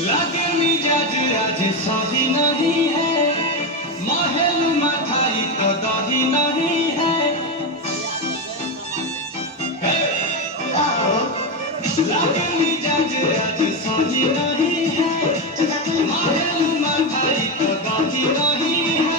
लागे मिजाज आज सही नहीं है, महल मठाई तो दही नहीं है। लागे मिजाज आज सही नहीं है, महल मठाई तो दही नहीं है।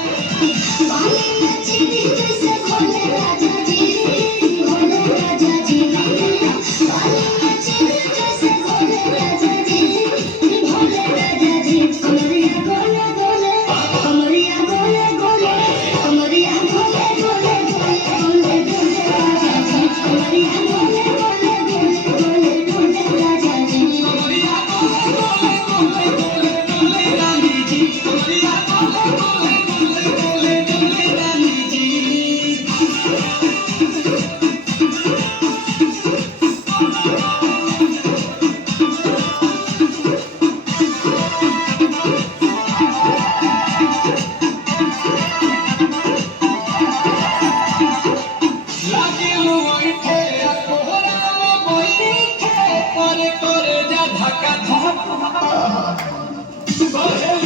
Go ahead.